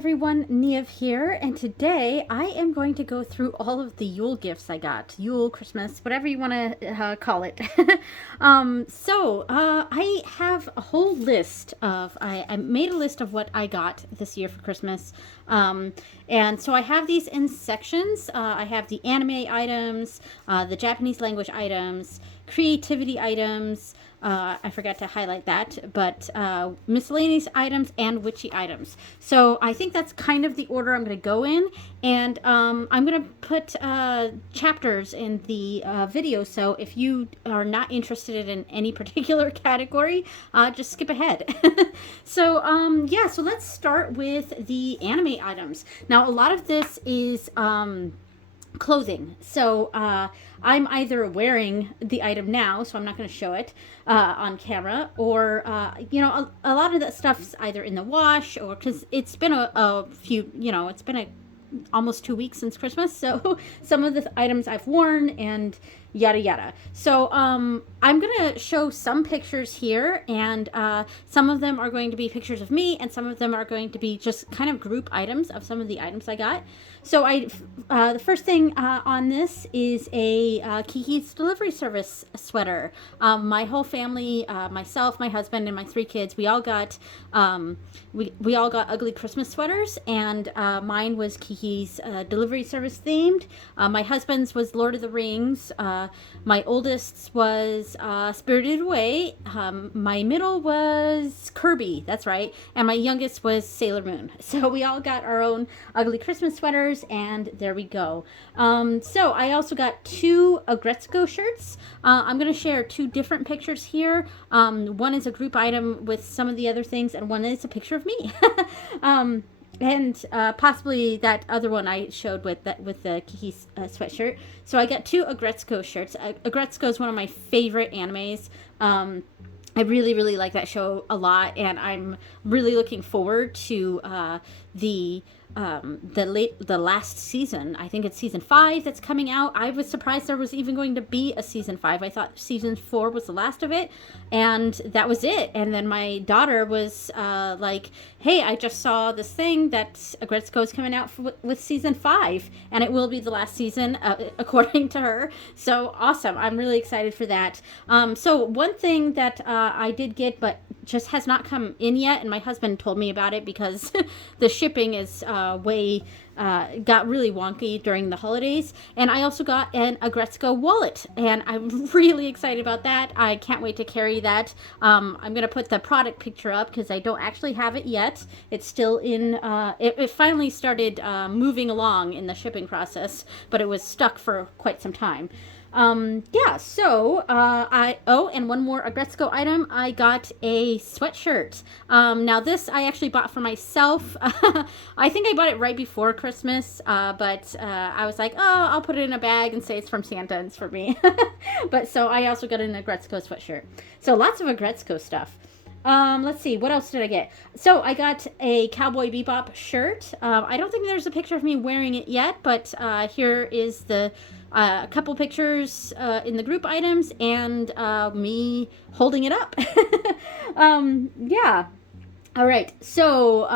everyone, Niev here, and today I am going to go through all of the Yule gifts I got. Yule, Christmas, whatever you want to call it. I have a whole list of, I made a list of what I got this year for Christmas. And so I have these in sections. I have the anime items, the Japanese language items, creativity items, I forgot to highlight that, but miscellaneous items and witchy items. So I think that's kind of the order I'm going to go in, and I'm going to put chapters in the video, so if you are not interested in any particular category, just skip ahead. So let's start with the anime items. Now, a lot of this is clothing. So I'm either wearing the item now, so I'm not going to show it on camera, or a lot of that stuff's either in the wash, or because it's been a few, it's been almost 2 weeks since Christmas, so some of the items I've worn and yada yada. So I'm gonna show some pictures here, and some of them are going to be pictures of me, and some of them are going to be just kind of group items of some of the items I got. So the first thing on this is a Kiki's Delivery Service sweater. My whole family, myself, my husband, and my 3 kids, we all got we all got ugly Christmas sweaters, and mine was Kiki's Delivery Service themed. My husband's was Lord of the Rings. My oldest's was Spirited Away. My middle was Kirby, that's right, and my youngest was Sailor Moon. So we all got our own ugly Christmas sweaters, and there we go. So I also got 2 Agretzko shirts. I'm going to share 2 different pictures here. One is a group item with some of the other things, and one is a picture of me. And possibly that other one I showed with the Kiki's sweatshirt. So I got 2 Agretzko shirts. Agretzko is one of my favorite animes. I really, really like that show a lot, and I'm really looking forward to the last season. I think it's season 5 that's coming out. I was surprised there was even going to be a season 5. I thought season 4 was the last of it, and that was it. And then my daughter was like, hey, I just saw this thing that Agretzko is coming out with season 5, and it will be the last season according to her. So awesome. I'm really excited for that. So one thing that I did get but just has not come in yet, and my husband told me about it because the shipping is got really wonky during the holidays. And I also got an Agretzko wallet, and I'm really excited about that. I can't wait to carry that. I'm going to put the product picture up because I don't actually have it yet. It's still in, it finally started moving along in the shipping process, but it was stuck for quite some time. And one more Agretzko item, I got a sweatshirt. Now this I actually bought for myself. I think I bought it right before Christmas, but I was like, oh, I'll put it in a bag and say it's from Santa and it's for me. But so I also got an Agretzko sweatshirt. So lots of Agretzko stuff. Let's see, what else did I get? So I got a Cowboy Bebop shirt. I don't think there's a picture of me wearing it yet, but here is the couple pictures in the group items, and me holding it up. Yeah. All right. So,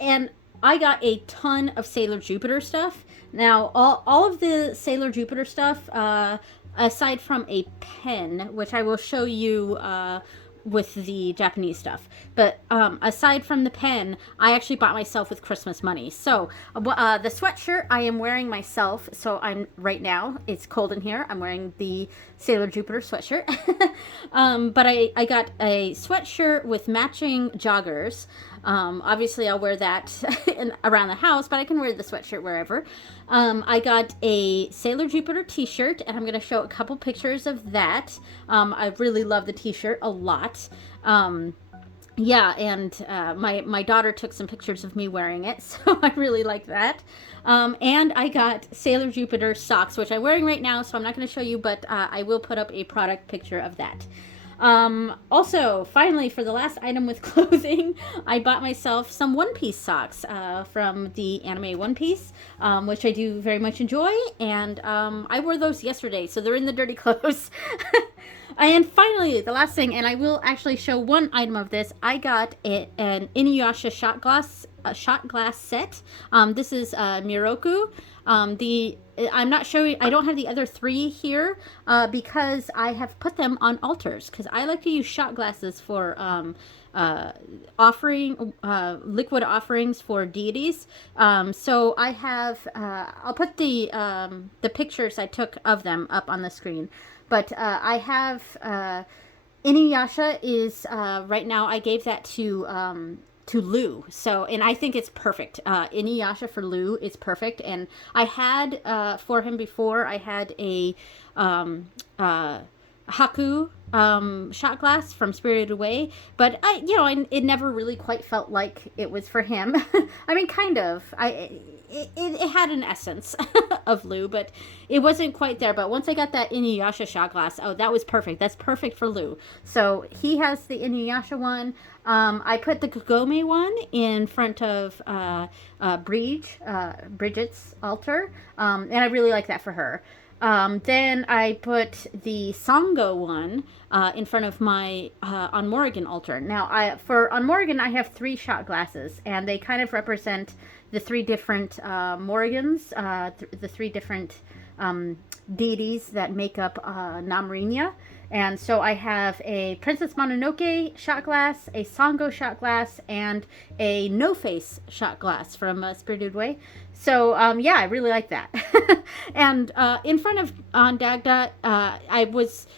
and I got a ton of Sailor Jupiter stuff. Now, all of the Sailor Jupiter stuff, aside from a pen, which I will show you with the Japanese stuff. But aside from the pen, I actually bought myself with Christmas money. So the sweatshirt I am wearing myself. So right now, it's cold in here. I'm wearing the Sailor Jupiter sweatshirt. But I got a sweatshirt with matching joggers. Obviously, I'll wear that around the house, but I can wear the sweatshirt wherever. I got a Sailor Jupiter t-shirt, and I'm going to show a couple pictures of that. I really love the t-shirt a lot. My daughter took some pictures of me wearing it, so I really like that. And I got Sailor Jupiter socks, which I'm wearing right now, so I'm not going to show you, but I will put up a product picture of that. Also, finally, for the last item with clothing, I bought myself some One Piece socks from the anime One Piece, which I do very much enjoy, and I wore those yesterday, so they're in the dirty clothes. And finally, the last thing, and I will actually show one item of this. I got an Inuyasha shot glass set. This is Miroku. The I'm not showing. I don't have the other three here because I have put them on altars because I like to use shot glasses for offering liquid offerings for deities. So I have. I'll put the pictures I took of them up on the screen. But I have Inuyasha is right now. I gave that to Lou. So, and I think it's perfect. Inuyasha for Lou is perfect. And I had for him before. I had a Haku shot glass from Spirited Away, but it never really quite felt like it was for him. I mean, kind of. It had an essence of Lou, but it wasn't quite there. But once I got that Inuyasha shot glass, oh, that was perfect. That's perfect for Lou. So he has the Inuyasha one. I put the Kagome one in front of Bridget's altar, and I really like that for her. Then I put the Sango one in front of my On Morrigan altar. Now, for On Morrigan, I have 3 shot glasses, and they kind of represent the 3 different Morrigans, the 3 different deities that make up Namrinia. And so I have a Princess Mononoke shot glass, a Sango shot glass, and a No Face shot glass from Spirited Away. So, yeah, I really like that. And in front of Dagda, I was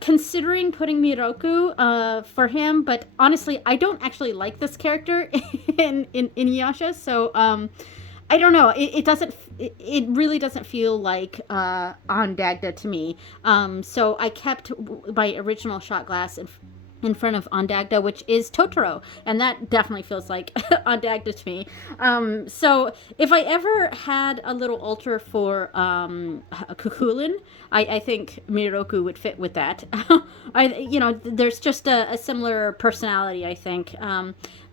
considering putting Miroku for him, but honestly, I don't actually like this character in Inuyasha, so I don't know. It really doesn't feel like on Dagda to me. So I kept my original shot glass in front of Ondagda, which is Totoro, and that definitely feels like Ondagda to me. So if I ever had a little altar for Kukulin, I think Miroku would fit with that. There's just a similar personality, I think.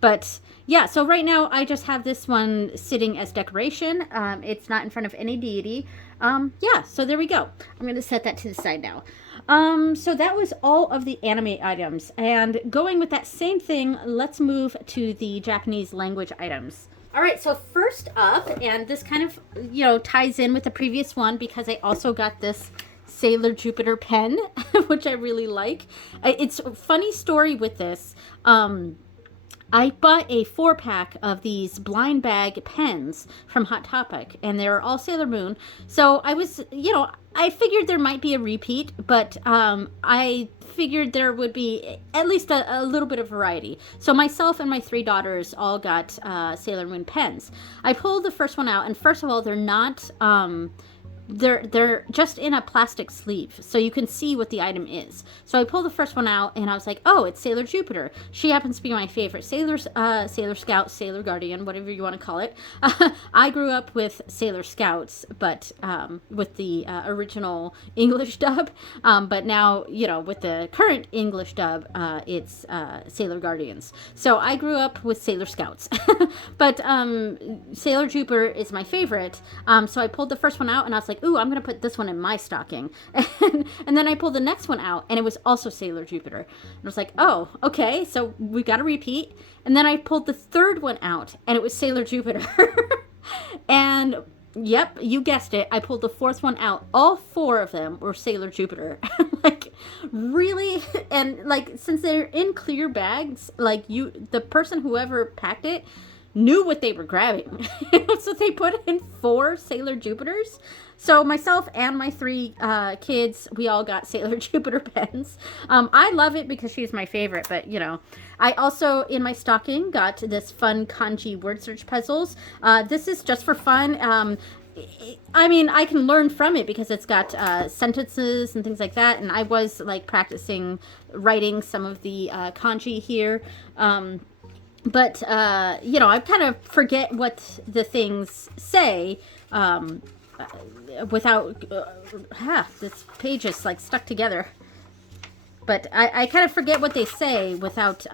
But yeah, so right now I just have this one sitting as decoration. It's not in front of any deity. Yeah, so there we go. I'm going to set that to the side now. So that was all of the anime items. And going with that same thing, let's move to the Japanese language items. All right, so first up, and this kind of, ties in with the previous one because I also got this Sailor Jupiter pen, which I really like. It's a funny story with this. I bought a 4-pack of these blind bag pens from Hot Topic, and they were all Sailor Moon. So I was, I figured there might be a repeat, but I figured there would be at least a little bit of variety. So myself and my 3 daughters all got Sailor Moon pens. I pulled the first one out, and first of all, they're not... They're just in a plastic sleeve, so you can see what the item is. So I pulled the first one out, and I was like, oh, it's Sailor Jupiter. She happens to be my favorite Sailor Scout, Sailor Guardian, whatever you want to call it. I grew up with Sailor Scouts, but with the original English dub. But now, with the current English dub, it's Sailor Guardians. So I grew up with Sailor Scouts. But Sailor Jupiter is my favorite. So I pulled the first one out, and I was like, ooh, I'm going to put this one in my stocking. And then I pulled the next one out, and it was also Sailor Jupiter. And I was like, oh, okay, so we got a repeat. And then I pulled the third one out, and it was Sailor Jupiter. And, yep, you guessed it, I pulled the fourth one out. All 4 of them were Sailor Jupiter. Like, really? And, like, since they're in clear bags, like, the person, whoever packed it, knew what they were grabbing. So they put in 4 Sailor Jupiters. So myself and my 3 kids, we all got Sailor Jupiter pens. I love it because she's my favorite, but I also in my stocking got this fun kanji word search puzzles. This is just for fun. I mean, I can learn from it because it's got sentences and things like that, and I was like practicing writing some of the kanji here. But I kind of forget what the things say without... this page is, like, stuck together. But I kind of forget what they say without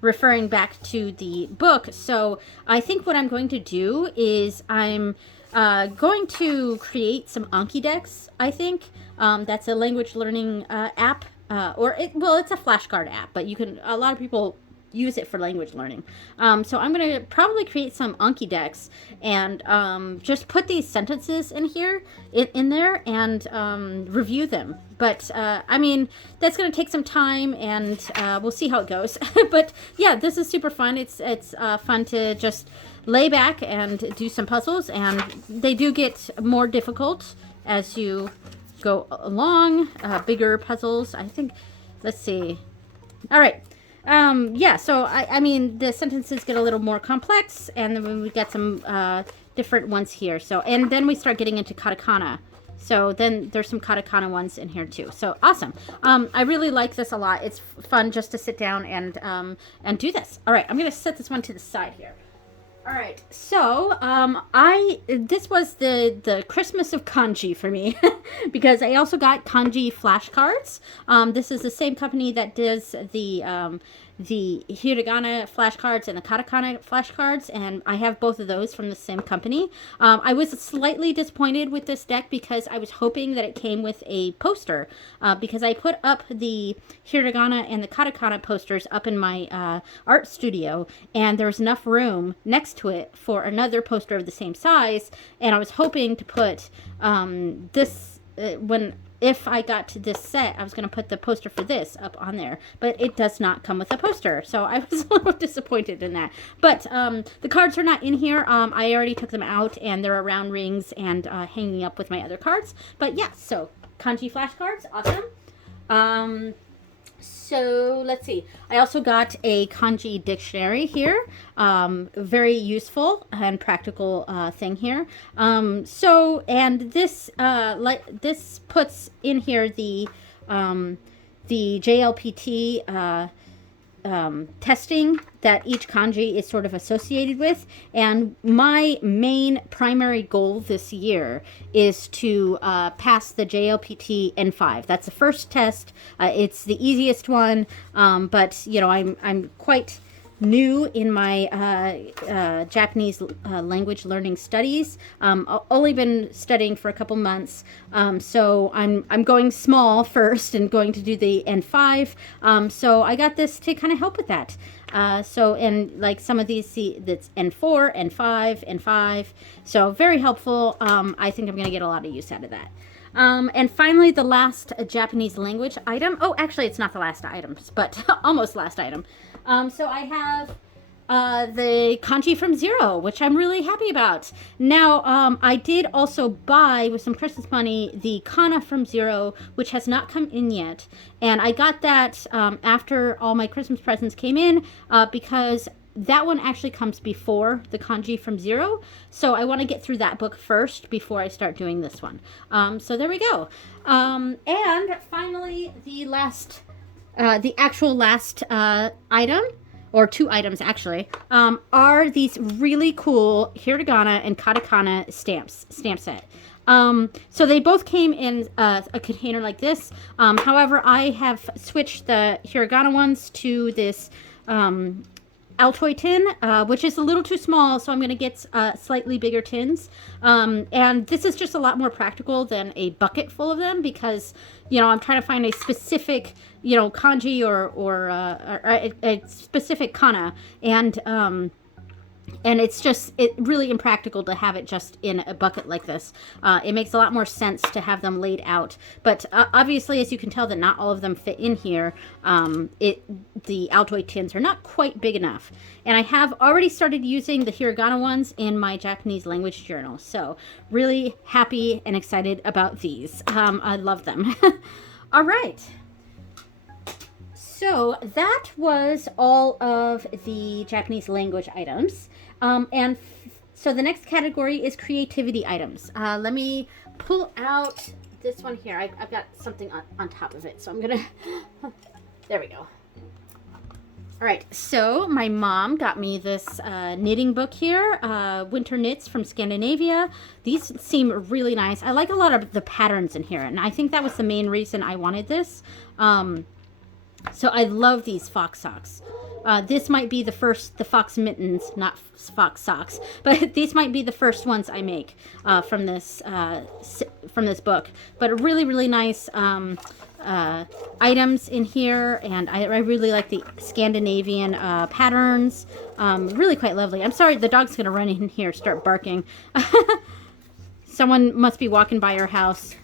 referring back to the book. So I think what I'm going to do is I'm going to create some Anki decks, I think. That's a language learning app it's a flashcard app, but a lot of people use it for language learning. So I'm going to probably create some Anki decks and just put these sentences in here, in there, and review them. But I mean, that's going to take some time, and we'll see how it goes. But yeah, this is super fun. It's fun to just lay back and do some puzzles, and they do get more difficult as you go along. Bigger puzzles, I think. Let's see. All right. Yeah, so I mean, the sentences get a little more complex, and then we got some different ones here. So, and then we start getting into katakana. So then there's some katakana ones in here too. So awesome. I really like this a lot. It's fun just to sit down and do this. All right, I'm gonna set this one to the side here. All right, so this was the Christmas of kanji for me because I also got kanji flashcards. This is the same company that does the hiragana flashcards and the katakana flashcards, and I have both of those from the same company. I was slightly disappointed with this deck because I was hoping that it came with a poster, because I put up the hiragana and the katakana posters up in my art studio, and there was enough room next to it for another poster of the same size, and I was hoping to put this if I got to this set, I was going to put the poster for this up on there, but it does not come with a poster, so I was a little disappointed in that. But the cards are not in here. I already took them out, and they're around rings and hanging up with my other cards. But yeah, so kanji flashcards, awesome. So let's see. I also got a kanji dictionary here. Very useful and practical thing here. And this this puts in here the JLPT testing that each kanji is sort of associated with. And my main primary goal this year is to pass the JLPT N5. That's the first test. It's the easiest one, but you know, I'm quite new in my Japanese language learning studies. Only been studying for a couple months, so I'm going small first and going to do the N5. So I got this to kind of help with that. So, and like some of these, see that's N4, N5, N5. So very helpful. I think I'm going to get a lot of use out of that. And finally, the last Japanese language item. Oh, actually, it's not the last item, but almost last item. So I have the kanji from Zero, which I'm really happy about. Now, I did also buy, with some Christmas money, the kana from Zero, which has not come in yet. And I got that after all my Christmas presents came in, because that one actually comes before the kanji from Zero. So I want to get through that book first before I start doing this one. So there we go. And finally, the actual last item, or two items actually, are these really cool hiragana and katakana stamp set. So they both came in a container like this. However, I have switched the hiragana ones to this Altoid tin, which is a little too small, so I'm going to get slightly bigger tins. And this is just a lot more practical than a bucket full of them, because, you know, I'm trying to find a specific, you know, kanji or a specific kana, and it's really impractical to have it just in a bucket like this. It makes a lot more sense to have them laid out. But obviously, as you can tell, that not all of them fit in here. The Altoid tins are not quite big enough. And I have already started using the hiragana ones in my Japanese language journal. So really happy and excited about these. I love them. All right. So that was all of the Japanese language items. So the next category is creativity items. Let me pull out this one here. I've got something on top of it, so I'm gonna, there we go. All right, so my mom got me this knitting book here, Winter Knits from Scandinavia. These seem really nice. I like a lot of the patterns in here, and I think that was the main reason I wanted this. So I love these fox socks. This might be the fox mittens, not fox socks, but these might be the first ones I make from this book. But a really, really nice items in here, and I really like the Scandinavian patterns. Really quite lovely. I'm sorry, the dog's gonna run in here, start barking. Someone must be walking by your house.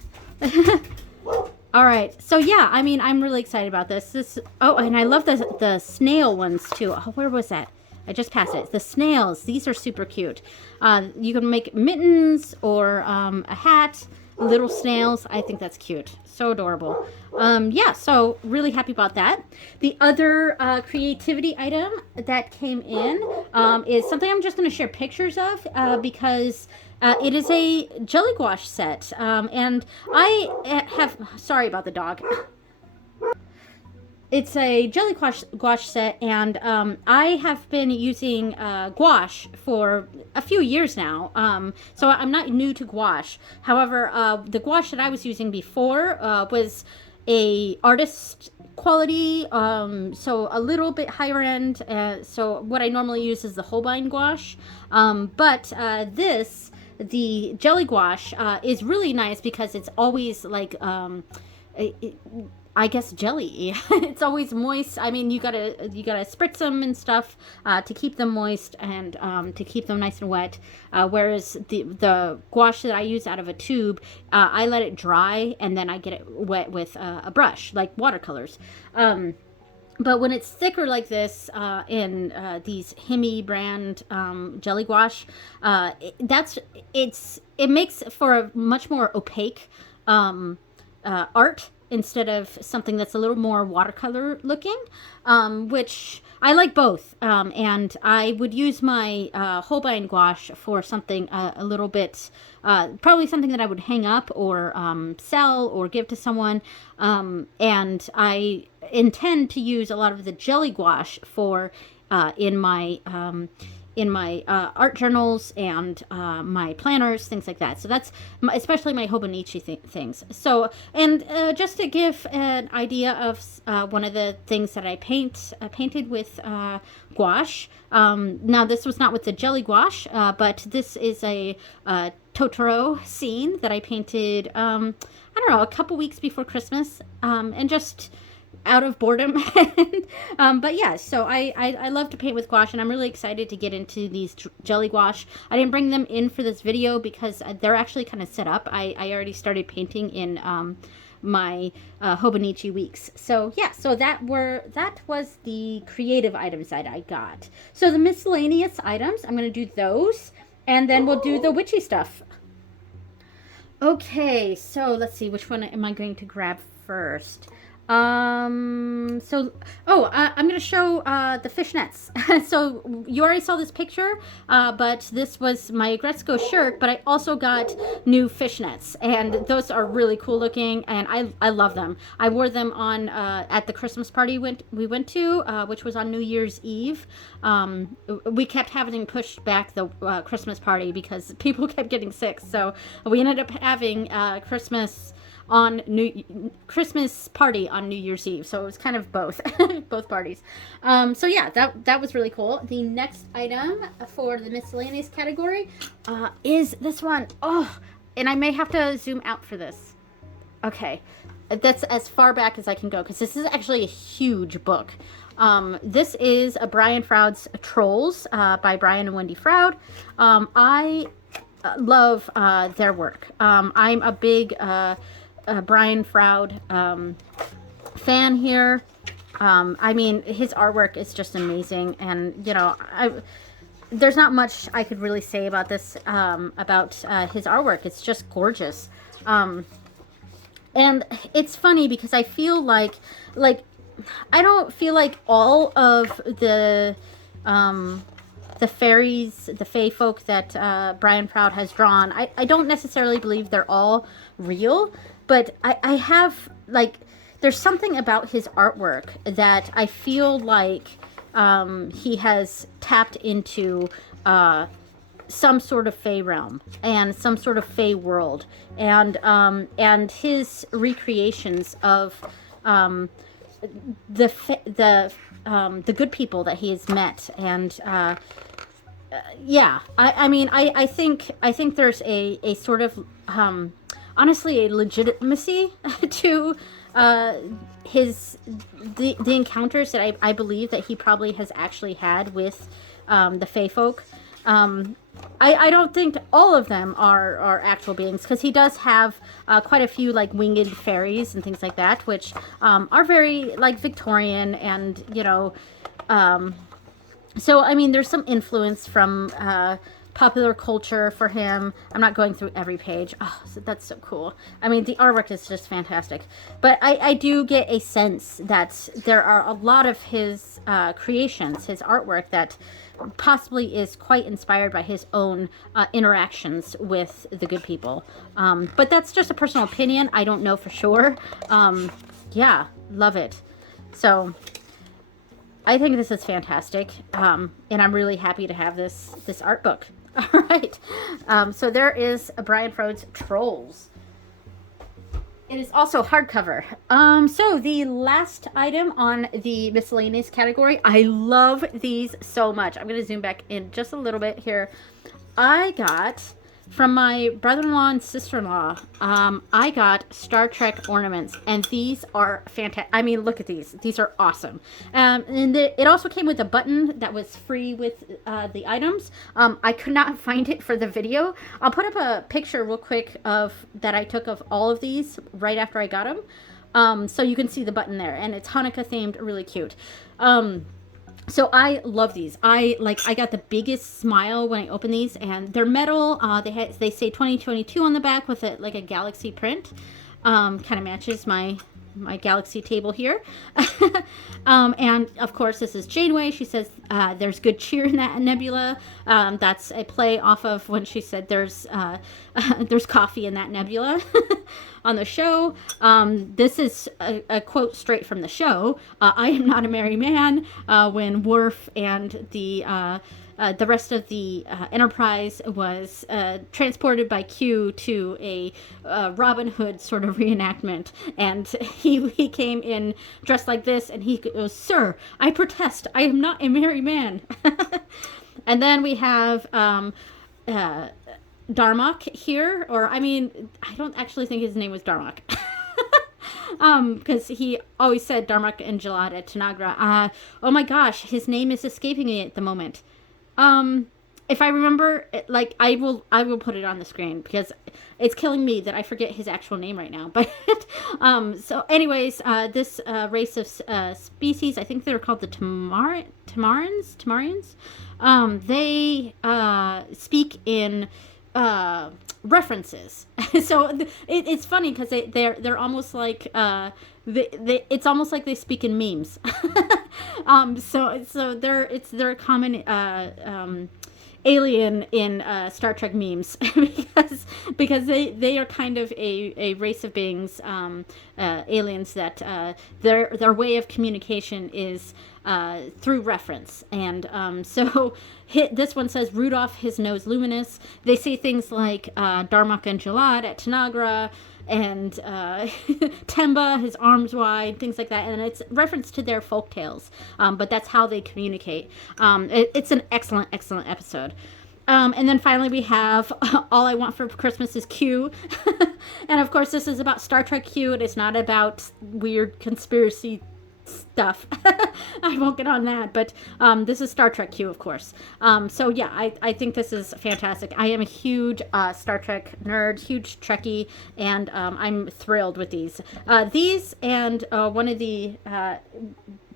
All right, so yeah, I mean, I'm really excited about this. Oh, and I love the snail ones too. Oh, where was that? I just passed it. The snails, these are super cute. You can make mittens or a hat, little snails. I think that's cute. So adorable. Yeah, so really happy about that. The other creativity item that came in is something I'm just going to share pictures of because it is a jelly gouache set. And I have, sorry about the dog. It's a jelly gouache set, and I have been using gouache for a few years now, so I'm not new to gouache. However, the gouache that I was using before was a artist quality, so a little bit higher end. So what I normally use is the Holbein gouache, but the jelly gouache is really nice because it's always like I guess jelly. It's always moist. I mean, you gotta spritz them and stuff to keep them moist and to keep them nice and wet. Whereas the gouache that I use out of a tube, I let it dry and then I get it wet with a brush, like watercolors. But when it's thicker like this, in these Himi brand jelly gouache, it makes for a much more opaque art instead of something that's a little more watercolor looking, which I like both. And I would use my Holbein gouache for something a little bit, probably something that I would hang up or sell or give to someone. And I intend to use a lot of the jelly gouache for in my art journals and my planners, things like that. So that's especially my Hobonichi things. So, and just to give an idea of one of the things that I painted with gouache. Now, this was not with the jelly gouache, but this is a Totoro scene that I painted, I don't know, a couple weeks before Christmas, and just out of boredom. But yeah, so I love to paint with gouache, and I'm really excited to get into these jelly gouache. I didn't bring them in for this video because they're actually kind of set up. I already started painting in my Hobonichi weeks. So yeah, so that was the creative items that I got. So the miscellaneous items, I'm going to do those, and then we'll do the witchy stuff. Okay, so let's see, which one am I going to grab first? I'm going to show the fishnets. So you already saw this picture, but this was my Gretzko shirt, but I also got new fishnets, and those are really cool looking, and I love them. I wore them on at the Christmas party we went to, which was on New Year's Eve. We kept having pushed back the Christmas party because people kept getting sick, so we ended up having Christmas party on New Year's Eve, so it was kind of both both parties. So yeah, that was really cool. The next item for the miscellaneous category is this one. Oh, and I may have to zoom out for this. Okay, that's as far back as I can go because this is actually a huge book. This is a Brian Froud's Trolls by Brian and Wendy Froud. I love their work. I'm a big Brian Froud fan here. I mean, his artwork is just amazing, and you know, there's not much I could really say about this, about his artwork. It's just gorgeous. And it's funny because I feel like I don't feel like all of the fairies, the fae folk that Brian Froud has drawn, I don't necessarily believe they're all real, but I have, like, there's something about his artwork that I feel like he has tapped into some sort of fae realm and some sort of fae world, and his recreations of the good people that he has met, and yeah, I mean, I think there's a sort of honestly a legitimacy to his the encounters that I believe that he probably has actually had with the Fae folk. I don't think all of them are actual beings, because he does have quite a few like winged fairies and things like that, which are very like Victorian, and so I mean there's some influence from popular culture for him. I'm not going through every page. Oh, that's so cool. I mean, the artwork is just fantastic. But I do get a sense that there are a lot of his creations, his artwork, that possibly is quite inspired by his own interactions with the good people. But that's just a personal opinion. I don't know for sure. Yeah, love it. So I think this is fantastic. And I'm really happy to have this art book. All right. So there is Brian Frode's Trolls. It is also hardcover. So the last item on the miscellaneous category, I love these so much. I'm going to zoom back in just a little bit here. I got from my brother-in-law and sister-in-law, I got Star Trek ornaments, and these are fantastic. I mean, look at these. These are awesome. And it also came with a button that was free with the items. I could not find it for the video. I'll put up a picture real quick of that I took of all of these right after I got them. So you can see the button there, and it's Hanukkah themed, really cute. So I love these. I got the biggest smile when I opened these, and they're metal. They say 2022 on the back with like a galaxy print. Kind of matches my galaxy table here. And of course this is Janeway. She says there's good cheer in that nebula. That's a play off of when she said there's coffee in that nebula on the show. This is a quote straight from the show. I am not a merry man, when Worf and the rest of the Enterprise was transported by Q to a Robin Hood sort of reenactment, and he came in dressed like this, and he goes, "Sir, I protest. I am not a merry man." And then we have Darmok here, or I mean, I don't actually think his name was Darmok. Because he always said Darmok and Jalad at Tanagra. Oh my gosh, his name is escaping me at the moment. If I remember, like, I will put it on the screen, because it's killing me that I forget his actual name right now. But, so anyways, this, race of, species, I think they're called the Tamarians, they, speak in, references. So it's funny, because they're almost like, it's almost like they speak in memes. So they're a common alien in Star Trek memes, because they are kind of a race of beings, aliens, that their way of communication is through reference. And so this one says Rudolph, his nose luminous. They say things like Darmok and Jalad at Tanagra, and Temba, his arms wide, things like that. And it's reference to their folk tales, but that's how they communicate. It's an excellent episode. And then finally we have All I Want for Christmas is Q. And of course this is about Star Trek Q. It's not about weird conspiracy stuff. I won't get on that, but this is Star Trek Q, of course. So yeah, I think this is fantastic. I am a huge Star Trek nerd, huge Trekkie, and I'm thrilled with these. These and one of the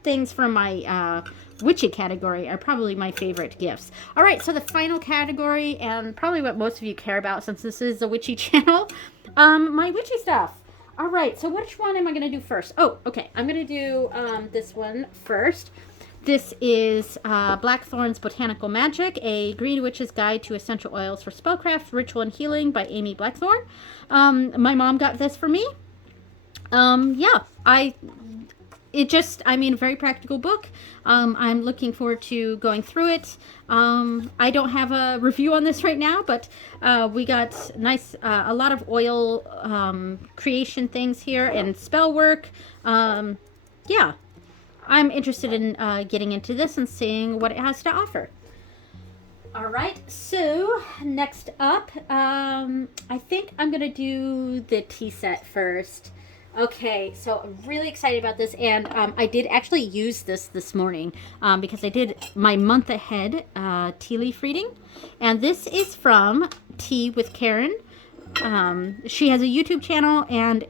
things from my Witchy category are probably my favorite gifts. All right, so the final category, and probably what most of you care about since this is a Witchy channel, my Witchy stuff. All right, so which one am I going to do first? Oh, okay, I'm going to do this one first. This is Blackthorn's Botanical Magic, a Green Witch's Guide to Essential Oils for Spellcraft, Ritual, and Healing by Amy Blackthorn. My mom got this for me. Yeah, I mean, a very practical book. I'm looking forward to going through it. I don't have a review on this right now, but we got a lot of oil creation things here and spell work. Yeah, I'm interested in getting into this and seeing what it has to offer. All right, so next up, I think I'm gonna do the tea set first. Okay, so I'm really excited about this, and I did actually use this morning because I did my month ahead tea leaf reading, and this is from Tea with Karen. She has a YouTube channel and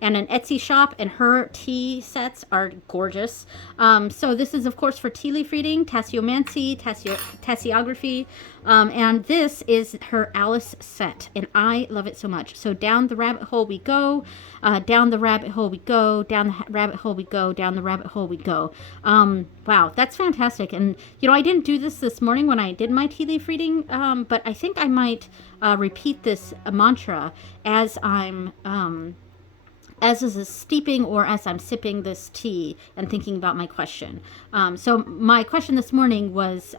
and an Etsy shop, and her tea sets are gorgeous. So this is, of course, for tea leaf reading, tasseomancy, tasseography, and this is her Alice set, and I love it so much. So down the rabbit hole we go, down the rabbit hole we go, down the rabbit hole we go, down the rabbit hole we go. Wow, that's fantastic. And I didn't do this morning when I did my tea leaf reading, but I think I might repeat this mantra as I'm as is a steeping or as I'm sipping this tea and thinking about my question. So my question this morning was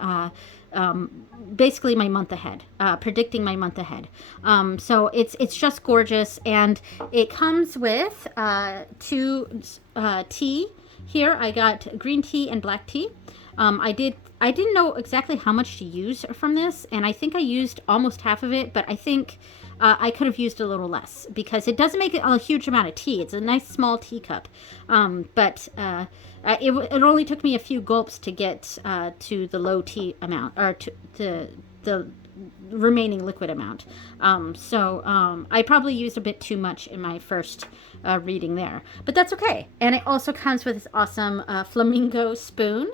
basically my month ahead, predicting my month ahead. So it's just gorgeous, and it comes with two tea. Here I got green tea and black tea. I didn't know exactly how much to use from this, and I think I used almost half of it, but I think I could have used a little less because it doesn't make a huge amount of tea. It's a nice small teacup, but it only took me a few gulps to get to the low tea amount, or to the remaining liquid amount. So I probably used a bit too much in my first reading there, but that's okay. And it also comes with this awesome flamingo spoon.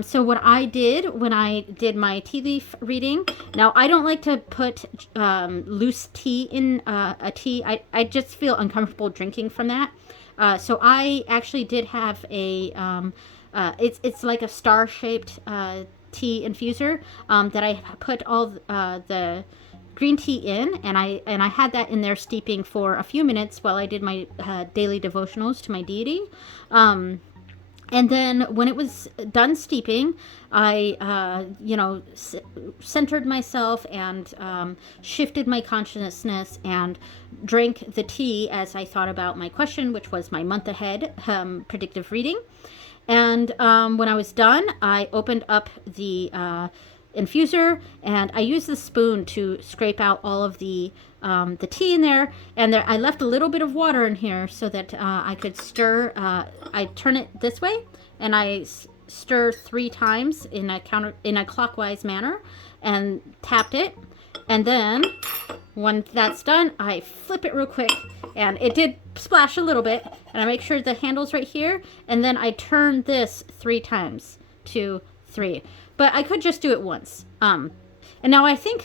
So what I did when I did my tea leaf reading, now I don't like to put loose tea in a tea. I just feel uncomfortable drinking from that. So I actually did have a, it's like a star-shaped tea infuser that I put all the green tea in, and I had that in there steeping for a few minutes while I did my daily devotionals to my deity. And then when it was done steeping, I, centered myself and shifted my consciousness and drank the tea as I thought about my question, which was my month ahead predictive reading. And when I was done, I opened up the infuser, and I used the spoon to scrape out all of the tea in there, and I left a little bit of water in here so that I could stir. I turn it this way, and I stir 3 times in a clockwise manner, and tapped it, and then when that's done, I flip it real quick, and it did splash a little bit, and I make sure the handle's right here, and then I turn this 3 times, 2, 3. But I could just do it once. And now I think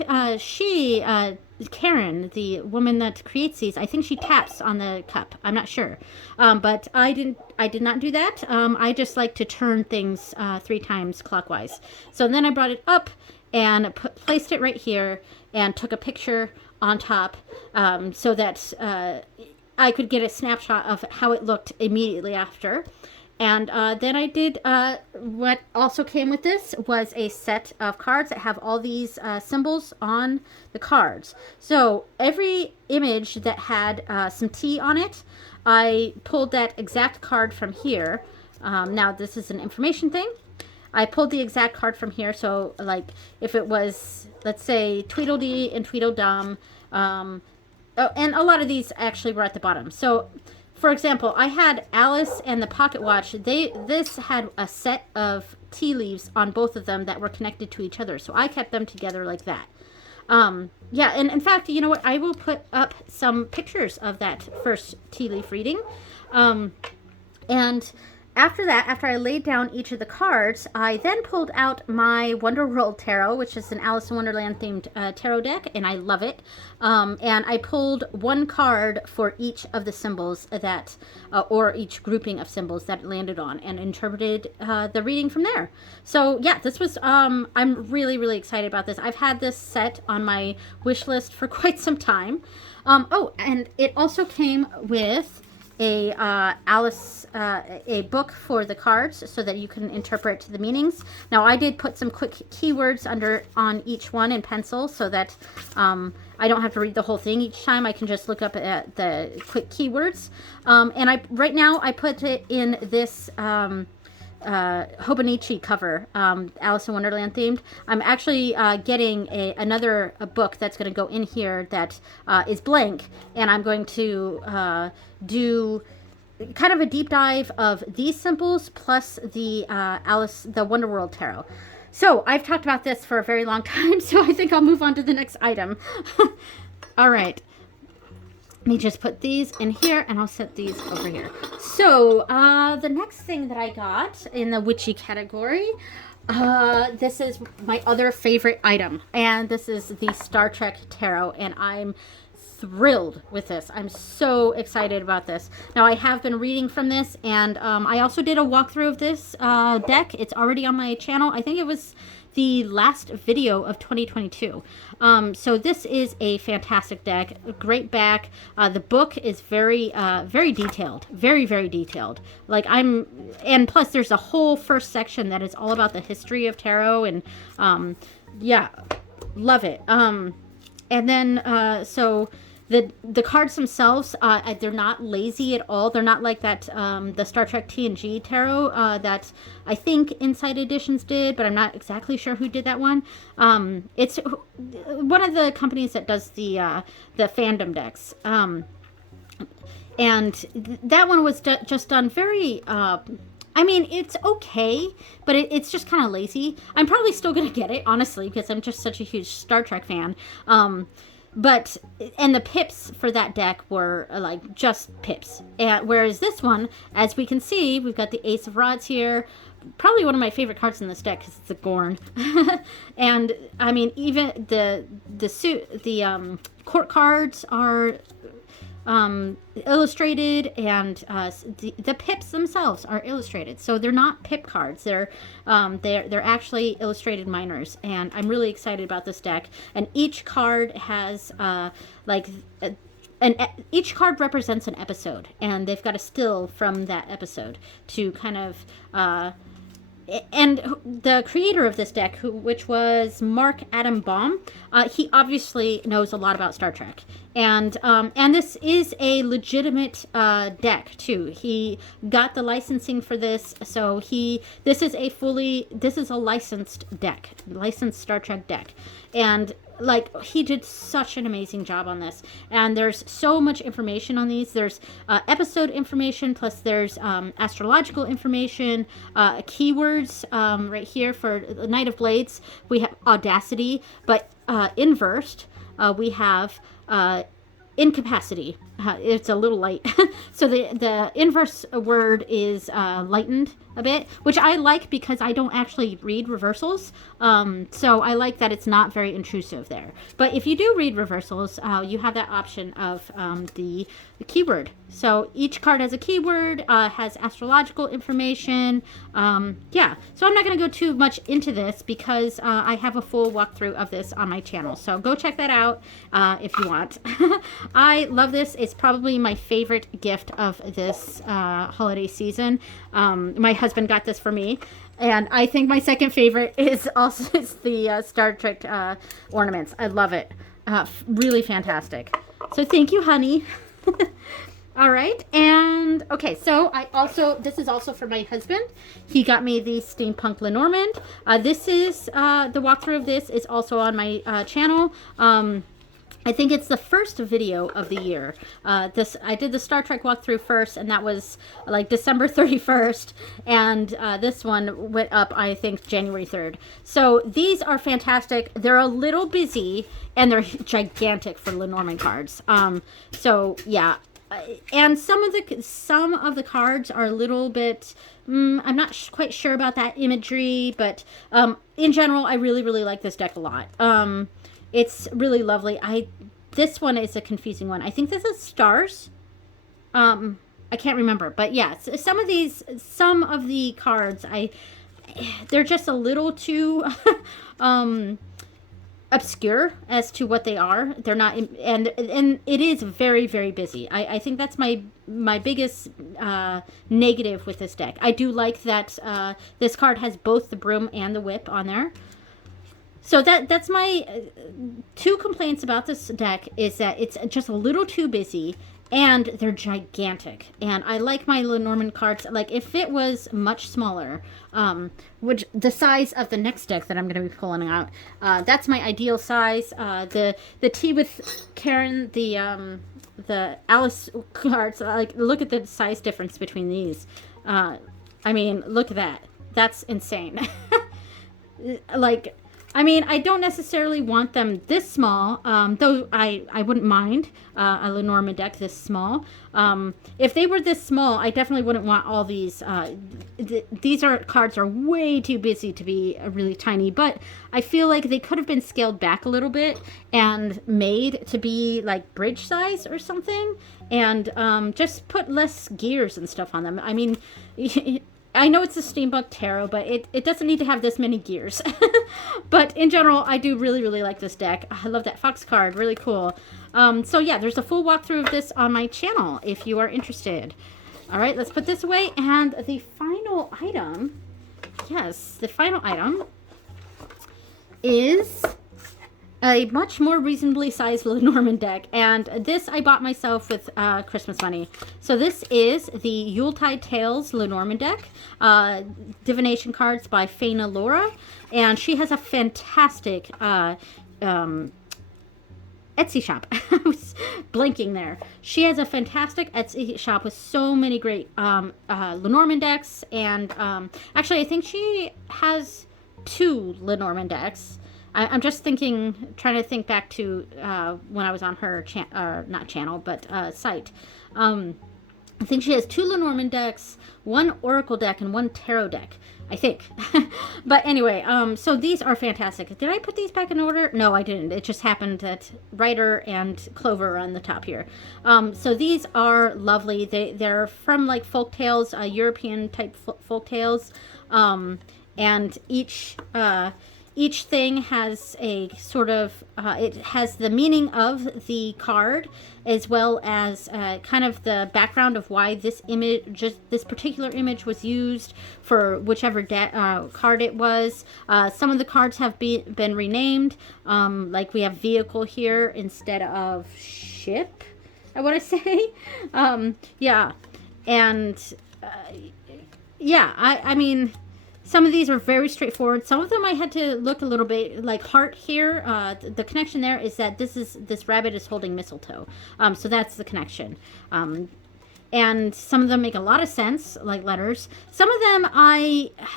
Karen, the woman that creates these, I think she taps on the cup. I'm not sure. But I did not do that. I just like to turn things 3 times clockwise. So then I brought it up and placed it right here and took a picture on top so that I could get a snapshot of how it looked immediately after. And then I did, what also came with this was a set of cards that have all these symbols on the cards. So every image that had some tea on it, I pulled that exact card from here. Now this is an information thing. I pulled the exact card from here. So like if it was, let's say, Tweedledee and Tweedledum, and a lot of these actually were at the bottom. So for example, I had Alice and the pocket watch. This had a set of tea leaves on both of them that were connected to each other. So I kept them together like that. Yeah, and in fact, you know what? I will put up some pictures of that first tea leaf reading. And after that, after I laid down each of the cards, I then pulled out my Wonder World Tarot, which is an Alice in Wonderland themed tarot deck, and I love it. And I pulled 1 card for each of the symbols that, or each grouping of symbols that it landed on, and interpreted the reading from there. So yeah, this was, I'm really, really excited about this. I've had this set on my wish list for quite some time. Oh, and it also came with a book for the cards so that you can interpret the meanings. Now I did put some quick keywords on each one in pencil so that I don't have to read the whole thing each time. I can just look up at the quick keywords. And right now I put it in this Hobonichi cover, Alice in Wonderland themed. I'm actually getting another book that's going to go in here that is blank, and I'm going to do kind of a deep dive of these symbols plus the the Wonderworld Tarot. So I've talked about this for a very long time, so I think I'll move on to the next item. All right. Let me just put these in here, and I'll set these over here. So the next thing that I got in the witchy category, this is my other favorite item, and this is the Star Trek Tarot, and I'm thrilled with this. I'm so excited about this. Now, I have been reading from this, and I also did a walkthrough of this deck. It's already on my channel. I think it was the last video of 2022. So this is a fantastic deck, a great back. The book is very, very detailed, very, very detailed. And plus there's a whole first section that is all about the history of tarot, and yeah, love it. And then, so the cards themselves, they're not lazy at all. They're not like that, the Star Trek TNG tarot that I think Inside Editions did, but I'm not exactly sure who did that one. It's one of the companies that does the fandom decks. And that one was just done very... I mean, it's okay, but it's just kind of lazy. I'm probably still going to get it, honestly, because I'm just such a huge Star Trek fan. And the pips for that deck were like just pips. Whereas this one, as we can see, we've got the Ace of Rods here. Probably one of my favorite cards in this deck because it's a Gorn. And I mean, even the court cards are illustrated, and the pips themselves are illustrated. So they're not pip cards. They're actually illustrated minors, and I'm really excited about this deck. And each card has each card represents an episode, and they've got a still from that episode to kind of and the creator of this deck, which was Mark Adam Baum, he obviously knows a lot about Star Trek, and this is a legitimate deck too. He got the licensing for this, so this is a licensed deck, licensed Star Trek deck, and he did such an amazing job on this. And there's so much information on these. There's episode information, plus there's astrological information, keywords right here for Knight of Blades. We have Audacity, but inversed, we have incapacity. It's a little light. So the inverse word is lightened a bit, which I like because I don't actually read reversals. So I like that it's not very intrusive there. But if you do read reversals, you have that option of the keyword. So each card has a keyword, has astrological information. Yeah, so I'm not going to go too much into this because I have a full walkthrough of this on my channel. So go check that out if you want. I love this. It's probably my favorite gift of this holiday season. My husband got this for me, and I think my second favorite is also the Star Trek ornaments. I love it. Really fantastic. So thank you, honey. All right, and okay, so this is also for my husband. He got me the Steampunk Lenormand. This is the walkthrough of this is also on my channel. I think it's the first video of the year. I did the Star Trek walkthrough first, and that was like December 31st, and this one went up, I think, January 3rd. So these are fantastic. They're a little busy, and they're gigantic for Lenormand cards. So yeah, and some of the cards are a little bit. I'm not quite sure about that imagery, but in general, I really, really like this deck a lot. It's really lovely. This one is a confusing one. I think this is stars. I can't remember, but yeah, some of the cards, they're just a little too obscure as to what they are. They're not, and it is very, very busy. I think that's my biggest negative with this deck. I do like that this card has both the broom and the whip on there. So that's my two complaints about this deck, is that it's just a little too busy, and they're gigantic. And I like my Lenormand cards. Like, if it was much smaller, which the size of the next deck that I'm going to be pulling out, that's my ideal size. The Tea with Karen, the Alice cards, like, look at the size difference between these. I mean, look at that. That's insane. Like, I mean, I don't necessarily want them this small, though I wouldn't mind a Lenormand deck this small. If they were this small, I definitely wouldn't want all these. These cards are way too busy to be really tiny, but I feel like they could have been scaled back a little bit and made to be like bridge size or something, and just put less gears and stuff on them. I mean, I know it's a Steampunk Tarot, but it doesn't need to have this many gears. But in general, I do really, really like this deck. I love that Fox card. Really cool. So yeah, there's a full walkthrough of this on my channel if you are interested. All right, let's put this away. And the final item, yes, the final item is a much more reasonably sized Lenormand deck, and this I bought myself with Christmas money. So this is the Yuletide Tales Lenormand deck, divination cards by Faina Laura, and she has a fantastic Etsy shop. I was blinking there. She has a fantastic Etsy shop with so many great Lenormand decks, and actually I think she has 2 Lenormand decks. I'm just trying to think back to when I was on her not channel, but site. I think she has 2 Lenormand decks, 1 Oracle deck, and 1 Tarot deck, I think. But anyway, so these are fantastic. Did I put these back in order? No, I didn't. It just happened that Ryder and Clover are on the top here. So these are lovely. They're from like folk tales, European type folk tales, and each thing has a sort of, it has the meaning of the card, as well as kind of the background of why this image, just this particular image, was used for whichever card it was. Some of the cards have been renamed, like we have vehicle here instead of ship, I want to say. Yeah, and yeah, I mean, some of these are very straightforward. Some of them I had to look a little bit, like heart here. The connection there is that this rabbit is holding mistletoe. So that's the connection. And some of them make a lot of sense, like letters. Some of them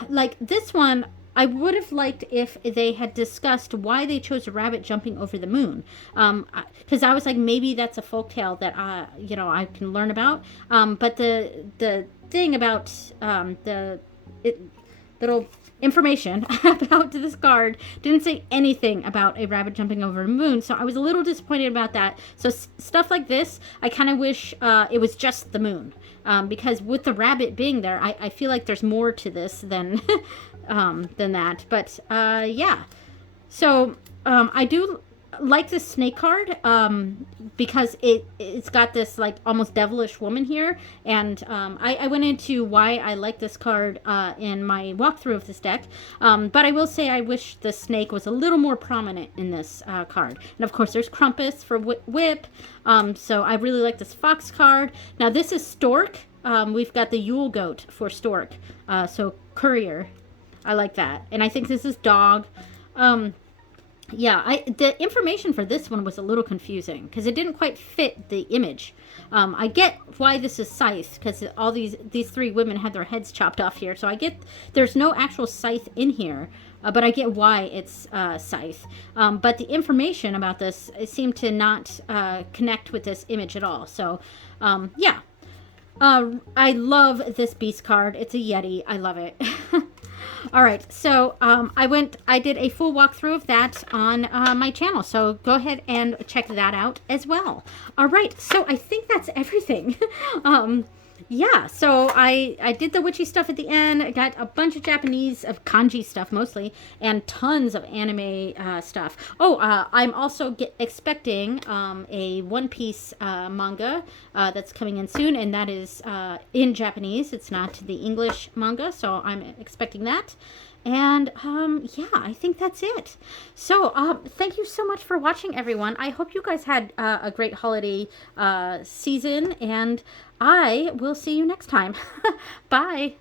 like this one, I would have liked if they had discussed why they chose a rabbit jumping over the moon. Because I was like, maybe that's a folktale that I can learn about. But the thing about little information about this card didn't say anything about a rabbit jumping over a moon, so I was a little disappointed about that. So stuff like this, I kind of wish it was just the moon, because with the rabbit being there, I feel like there's more to this than that. But yeah, so I do like this snake card, because it's got this like almost devilish woman here, and I went into why I like this card in my walkthrough of this deck, but I will say I wish the snake was a little more prominent in this card. And of course there's Krampus for whip, so I really like this fox card. Now this is stork. We've got the Yule goat for stork, so courier, I like that. And I think this is dog. Yeah, the information for this one was a little confusing because it didn't quite fit the image. I get why this is scythe, because all these 3 women had their heads chopped off here. So I get there's no actual scythe in here, but I get why it's scythe. But the information about this seemed to not connect with this image at all. So yeah, I love this beast card. It's a Yeti. I love it. All right, so I did a full walkthrough of that on my channel, so go ahead and check that out as well. All right, so I think that's everything. Yeah, so I did the witchy stuff at the end. I got a bunch of Japanese, of kanji stuff mostly, and tons of anime stuff. Oh, I'm also expecting a One Piece manga that's coming in soon, and that is in Japanese. It's not the English manga, so I'm expecting that. And yeah, I think that's it. So thank you so much for watching, everyone. I hope you guys had a great holiday season, and I will see you next time. Bye.